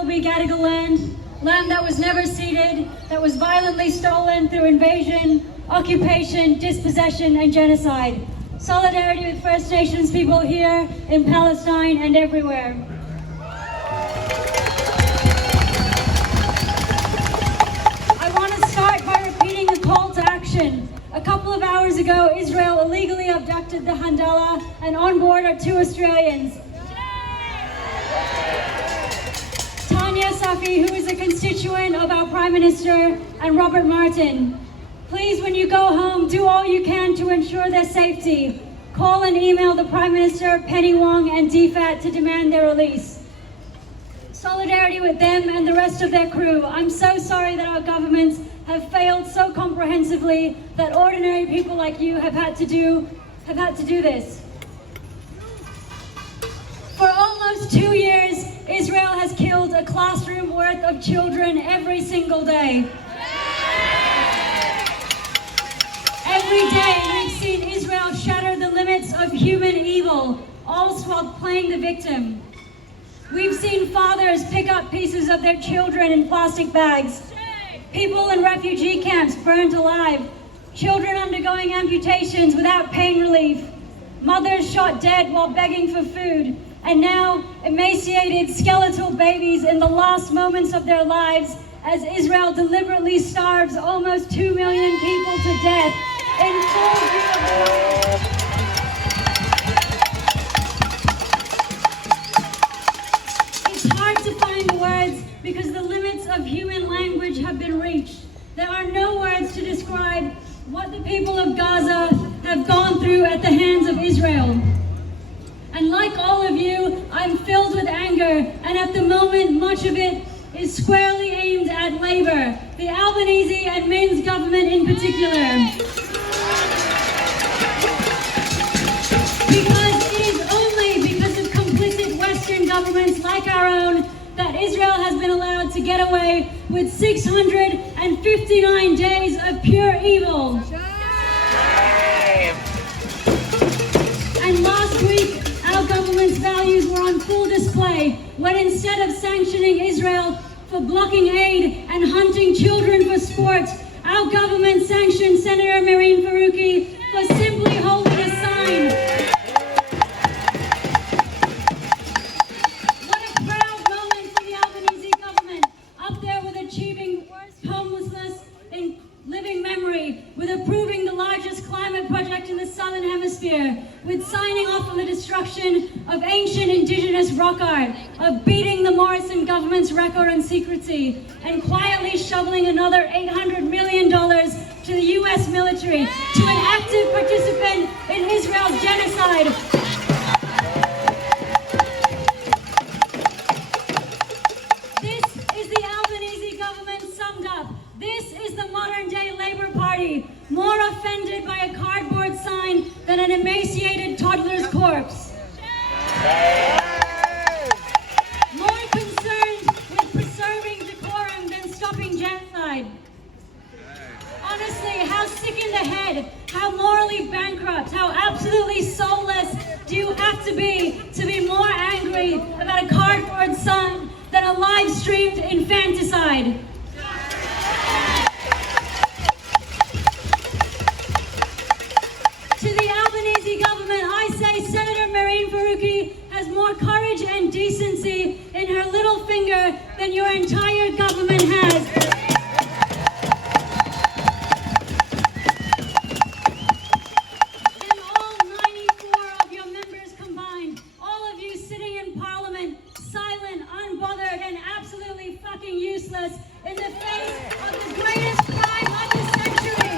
will be Gadigal land that was never ceded, that was violently stolen through invasion, occupation, dispossession, and genocide. Solidarity with First Nations people here in Palestine and everywhere. I want to start by repeating a call to action. A couple of hours ago, Israel illegally abducted the Handala, and on board are 2 Australians. Tanya Safi, who is a constituent of our Prime Minister, and Robert Martin. Please, when you go home, do all you can to ensure their safety. Call and email the Prime Minister, Penny Wong, and DFAT to demand their release. Solidarity with them and the rest of their crew. I'm so sorry that our governments have failed so comprehensively that ordinary people like you have had to do this. For almost 2 years, Israel has killed a classroom worth of children every single day. Every day we've seen Israel shatter the limits of human evil, all while playing the victim. We've seen fathers pick up pieces of their children in plastic bags, people in refugee camps burned alive, children undergoing amputations without pain relief, mothers shot dead while begging for food, and now emaciated skeletal babies in the last moments of their lives as Israel deliberately starves almost 2 million people to death in full view of the world. It's hard to find words because the limits of human language have been reached. There are no words to describe what the people of Gaza have gone through at the hands of Israel. And like all of you, I'm filled with anger, and at the moment, much of it is squarely aimed at Labour, the Albanese and Minns government in particular. Because it is only because of complicit Western governments like our own that Israel has been allowed to get away with 659 days of pure evil. And last week, our government's values were on full display when instead of sanctioning Israel for blocking aid and hunting children for sport, our government sanctioned Senator Mehreen Faruqi for simply holding a sign. What a proud moment for the Albanese government, up there with achieving worst homelessness in living memory, with approving the largest climate project in the Southern Hemisphere, with signing off on the destruction of ancient indigenous rock art, of beating the Morrison government's record on secrecy, and quietly shoveling another $800 million to the US military, to an active participant in Israel's genocide. This is the Albanese government summed up. This is the modern-day Labour Party, more offended by a cardboard sign than an emaciated toddler's corpse. More concerned with preserving decorum than stopping genocide. Honestly, how sick in the head, how morally bankrupt, how absolutely soulless do you have to be more angry about a cardboard sign than a live-streamed infanticide? To the Albanese government, I say Senator Mehreen Faruqi has more courage and decency in her little finger than your entire government has. And all 94 of your members combined, all of you sitting in Parliament, silent, unbothered, and absolutely fucking useless in the face of the greatest crime of the century.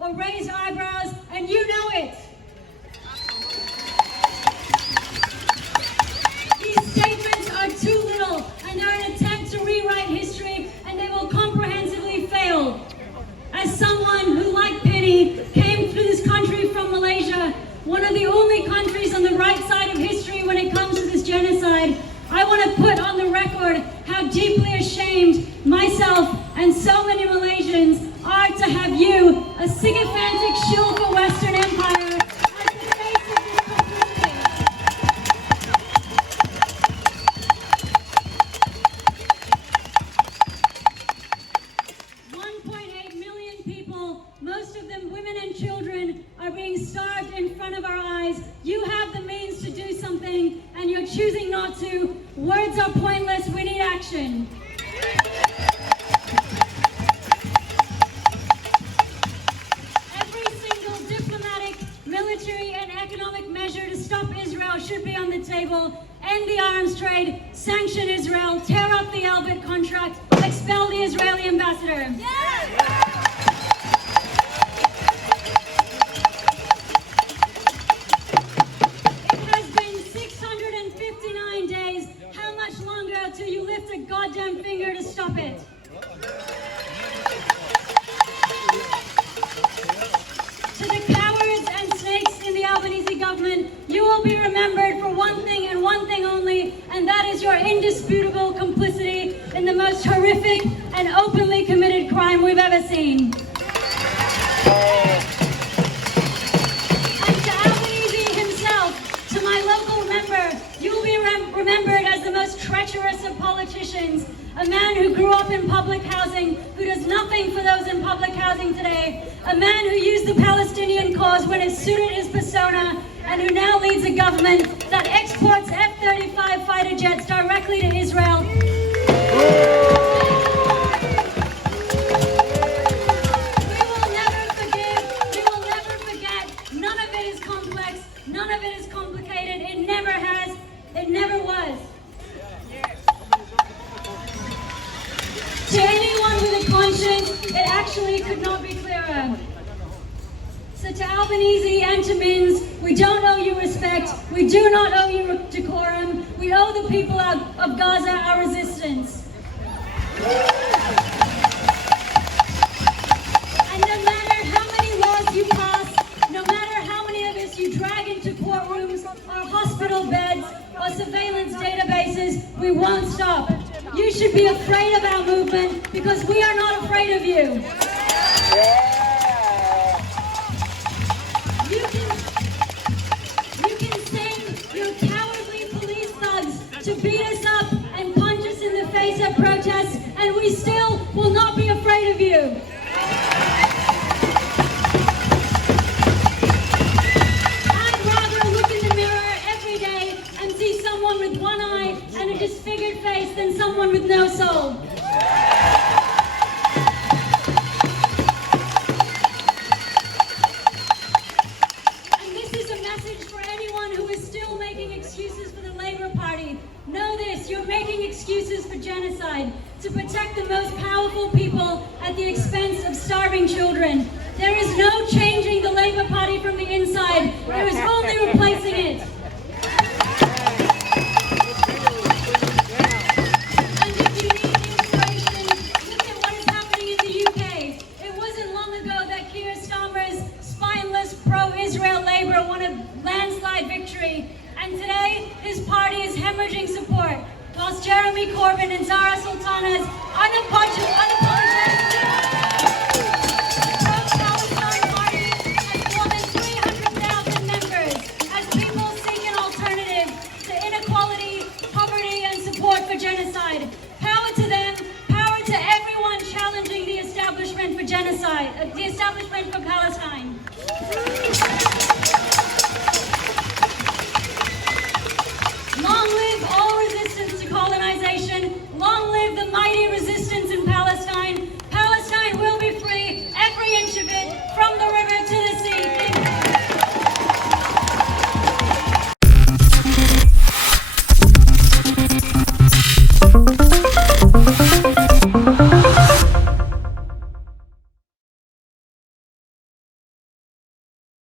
Or raise eyebrows, and you know it. These statements are too little, and they're an attempt to rewrite history, and they will comprehensively fail. As someone who, like Penny, came to this country from Malaysia, one of the only countries on the right side of history when it comes to this genocide, I want to put on the record how deeply ashamed myself and so many Malaysians are to have you, a sycophantic shill for Western Empire, as the face of this complicity. 1.8 million people, most of them women and children, are being starved in front of our eyes. You have the means to do something, and you're choosing not to. Words are pointless. We need action. Every single diplomatic, military, and economic measure to stop Israel should be on the table. End the arms trade, sanction Israel, tear up the Albert contract, expel the Israeli ambassador. It has been 659 days. How much longer till you lift a goddamn finger to stop it? To the cowards and snakes in the Albanese government, you will be remembered for one thing and one thing only, and that is your indisputable complicity in the most horrific and openly committed crime we've ever seen. And to Albanese himself, to my local member, you will be remembered as the most treacherous of politicians, a man who grew up in public housing, who does nothing for those in public housing today, a man who used the Palestinian cause when it suited his persona, and who now leads a government that exports F-35 fighter jets directly to Israel. We will never forgive, we will never forget. None of it is complex, none of it is complicated. It never has, it never was. To anyone with a conscience, it actually could not be clearer. So to Albanese and to Minns, we don't owe you respect, we do not owe you decorum, we owe the people of Gaza our resistance. And no matter how many laws you pass, no matter how many of us you drag into courtrooms or hospital beds or surveillance databases, we won't stop. You should be afraid of our movement because we are not afraid of you. You can send your cowardly police thugs to beat us up and punch us in the face at protests, and we still will not be afraid of you. I'd rather look in the mirror every day and see someone with one eye and a disfigured face than someone with no soul. Know this, you're making excuses for genocide to protect the most powerful people at the expense of starving children. There is no changing the Labour Party from the inside. There is only replacing it. And if you need inspiration, look at what is happening in the UK. It wasn't long ago that Keir Starmer's spineless pro-Israel Labour won a landslide victory. And today, his party is hemorrhaging support, whilst Jeremy Corbyn and Zara Sultana's unapologetic pro-Palestine party has more than 300,000 members, as people seek an alternative to inequality, poverty, and support for genocide. Power to them, power to everyone challenging the establishment for genocide, the establishment for Palestine. Long live all resistance to colonization. Long live the mighty resistance in Palestine.